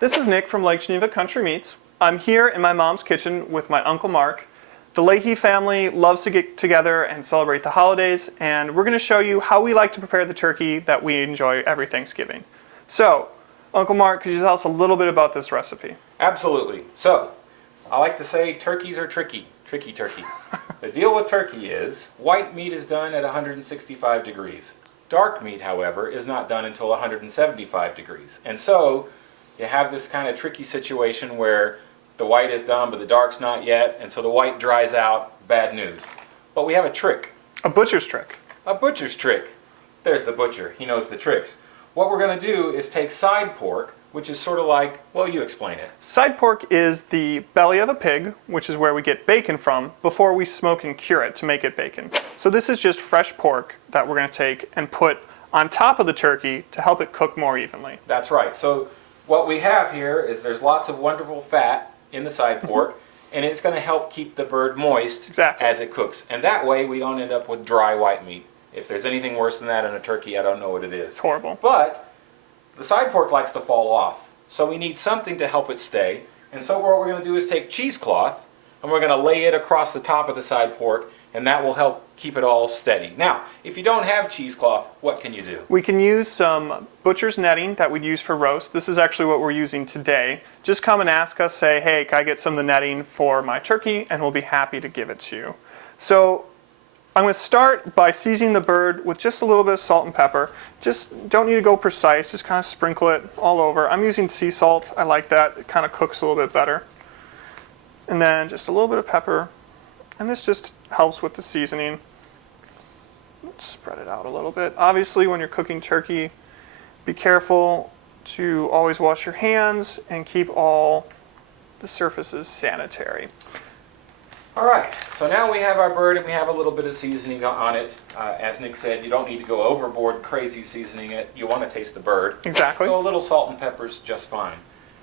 this is Nick from Lake Geneva Country Meats. I'm here in my mom's kitchen with my Uncle Mark. The Leahy family loves to get together and celebrate the holidays, and we're going to show you how we like to prepare the turkey that we enjoy every Thanksgiving. So, Uncle Mark, could you tell us a little bit about this recipe? Absolutely. So, I like to say turkeys are tricky turkey. The deal with turkey is white meat is done at 165 degrees. Dark meat, however, is not done until 175 degrees. And so, you have this kind of tricky situation where the white is done but the dark's not yet, and so the white dries out. Bad news. But we have a trick. A butcher's trick. A butcher's trick. There's the butcher. He knows the tricks. What we're going to do is take side pork, which is sort of like, well, you explain it. Side pork is the belly of a pig, which is where we get bacon from, before we smoke and cure it to make it bacon. So this is just fresh pork that we're going to take and put on top of the turkey to help it cook more evenly. That's right. So what we have here is there's lots of wonderful fat in the side pork, and it's going to help keep the bird moist as it cooks. And that way we don't end up with dry white meat. If there's anything worse than that in a turkey, I don't know what it is. It's horrible. But the side pork likes to fall off, so we need something to help it stay. And so what we're going to do is take cheesecloth, and we're going to lay it across the top of the side pork, and that will help keep it all steady. Now, if you don't have cheesecloth, what can you do? We can use some butcher's netting that we'd use for roast. This is actually what we're using today. Just come and ask us, say, hey, can I get some of the netting for my turkey? And we'll be happy to give it to you. So I'm going to start by seasoning the bird with just a little bit of salt and pepper. Just don't need to go precise, just kind of sprinkle it all over. I'm using sea salt. I like that. It kind of cooks a little bit better. And then just a little bit of pepper. And this just helps with the seasoning. Spread it out a little bit. Obviously, when you're cooking turkey, be careful to always wash your hands and keep all the surfaces sanitary. All right, so now we have our bird and we have a little bit of seasoning on it. As Nick said, you don't need to go overboard crazy seasoning it. You want to taste the bird. Exactly. So a little salt and pepper is just fine.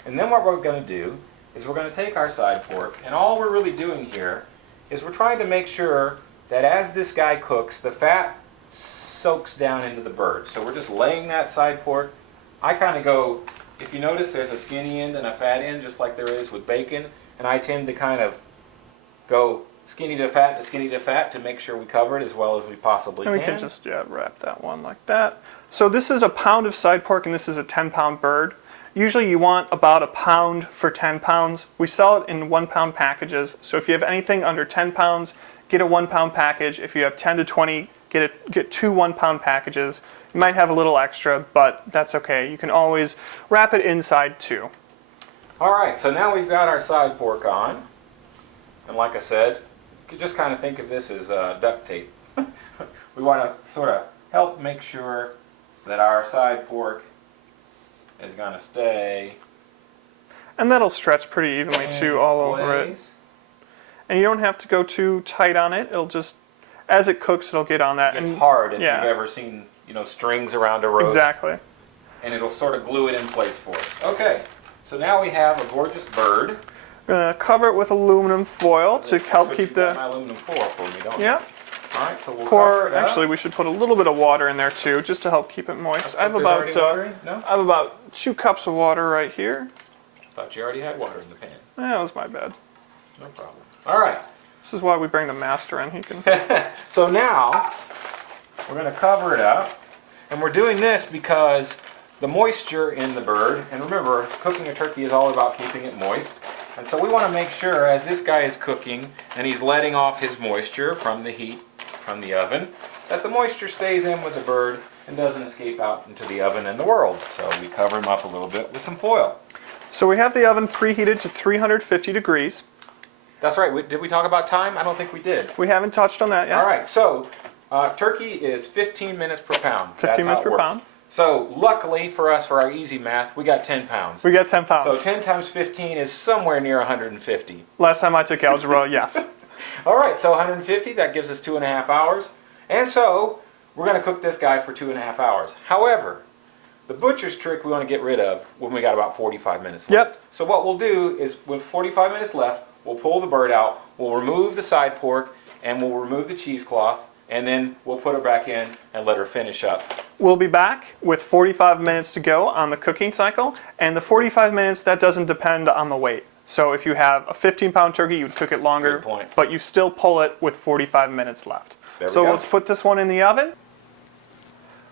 And then what we're going to do is we're going to take our side pork, and all we're really doing here is we're trying to make sure that as this guy cooks, the fat soaks down into the bird. So we're just laying that side pork. I kind of go, if you notice, there's a skinny end and a fat end, just like there is with bacon, and I tend to kind of go skinny to fat to make sure we cover it as well as we possibly can. And we can just wrap that one like that. So this is a pound of side pork, and this is a 10-pound bird. Usually you want about a pound for 10 pounds. We sell it in 1-pound packages. So if you have anything under 10 pounds, get a 1-pound package. If you have 10 to 20, get 2 1-pound packages. You might have a little extra, but that's okay. You can always wrap it inside too. All right, so now we've got our side pork on. And like I said, you could just kind of think of this as duct tape. We want to sort of help make sure that our side pork is going to stay. And that'll stretch pretty evenly too all over it. And you don't have to go too tight on it. It'll just, as it cooks, it'll get on that. It's hard if you've ever seen, strings around a roast. Exactly. And it'll sort of glue it in place for us. Okay, so now we have a gorgeous bird. I'm going to cover it with aluminum foil to help keep the... aluminum foil for me, don't you? Yeah. All right, so we'll cover it up. Actually, we should put a little bit of water in there too, just to help keep it moist. I have about 2 cups of water right here. I thought you already had water in the pan. That was my bad. No problem. All right. This is why we bring the master in. He can. So now we're going to cover it up, and we're doing this because the moisture in the bird, and remember, cooking a turkey is all about keeping it moist. And so we want to make sure as this guy is cooking and he's letting off his moisture from the heat from the oven, that the moisture stays in with the bird and doesn't escape out into the oven and the world. So we cover him up a little bit with some foil. So we have the oven preheated to 350 degrees. That's right. Did we talk about time? I don't think we did. We haven't touched on that yet. All right. So turkey is 15 minutes per pound. 15 minutes per pound. So luckily for us, for our easy math, we got 10 pounds. We got 10 pounds. So 10 times 15 is somewhere near 150. Last time I took algebra, yes. All right, so 150, that gives us 2.5 hours. And so we're going to cook this guy for 2.5 hours. However, the butcher's trick we want to get rid of when we got about 45 minutes left. Yep. So what we'll do is with 45 minutes left, we'll pull the bird out, we'll remove the side pork, and we'll remove the cheesecloth. and then we'll put her back in and let her finish up. We'll be back with 45 minutes to go on the cooking cycle, and the 45 minutes, that doesn't depend on the weight. So if you have a 15-pound turkey, you'd cook it longer, Good point. but you still pull it with 45 minutes left. There we So go. let's put this one in the oven.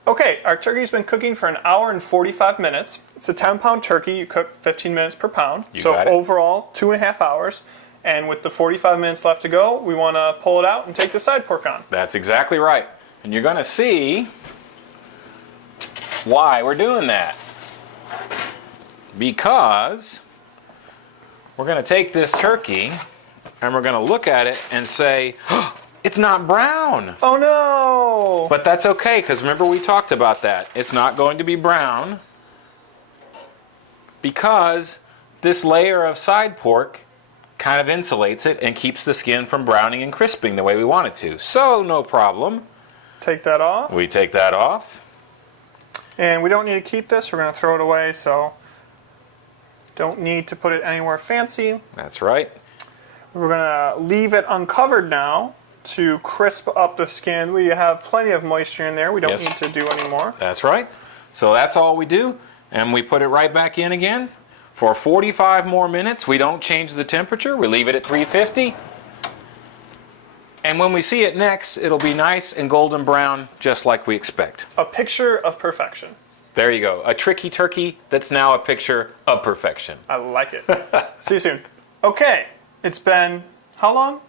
Okay, our turkey's been cooking for 1 hour and 45 minutes. It's a 10-pound turkey. You cook 15 minutes per pound. You so got it. overall, 2.5 hours. And with the 45 minutes left to go, we want to pull it out and take the side pork on. That's exactly right. And you're going to see why we're doing that. Because we're going to take this turkey and we're going to look at it and say, oh, it's not brown. Oh no! But that's okay, because remember we talked about that. It's not going to be brown because this layer of side pork kind of insulates it and keeps the skin from browning and crisping the way we want it to. So no problem. Take that off. We take that off. And we don't need to keep this. We're going to throw it away, so don't need to put it anywhere fancy. That's right. We're going to leave it uncovered now to crisp up the skin. We have plenty of moisture in there. We don't Yes. need to do anymore. That's right. So that's all we do. And we put it right back in again for 45 more minutes. We don't change the temperature. We leave it at 350. And when we see it next, it'll be nice and golden brown, just like we expect. A picture of perfection. There you go. A tricky turkey that's now a picture of perfection. I like it. See you soon. Okay, it's been how long?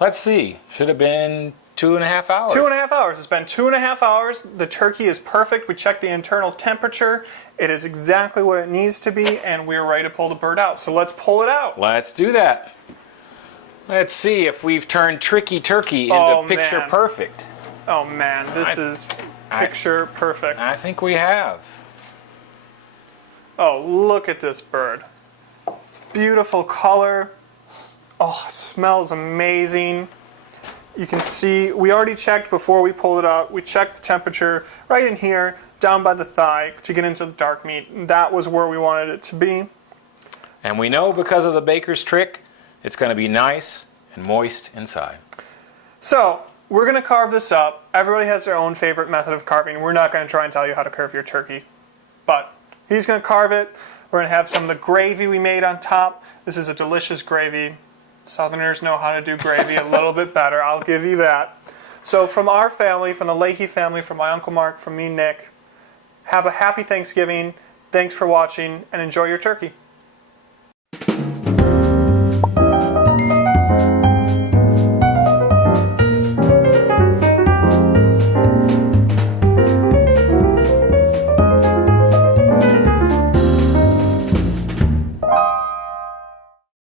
Let's see. Should have been 2.5 hours. 2.5 hours. It's been 2.5 hours. The turkey is perfect. We checked the internal temperature. It is exactly what it needs to be, and we're ready to pull the bird out. So let's pull it out. Let's do that. Let's see if we've turned tricky turkey into Oh, picture man. perfect. Oh man, this is picture perfect. I think we have. Oh, look at this bird. Beautiful color. Oh, it smells amazing. You can see, we already checked before we pulled it out. We checked the temperature right in here, down by the thigh, to get into the dark meat. And that was where we wanted it to be. And we know because of the baker's trick, it's going to be nice and moist inside. So, we're going to carve this up. Everybody has their own favorite method of carving. We're not going to try and tell you how to carve your turkey. But he's going to carve it. We're going to have some of the gravy we made on top. This is a delicious gravy. Southerners know how to do gravy a little bit better, I'll give you that. So from our family, from the Leahy family, from my Uncle Mark, from me, Nick, have a happy Thanksgiving. Thanks for watching, and enjoy your turkey.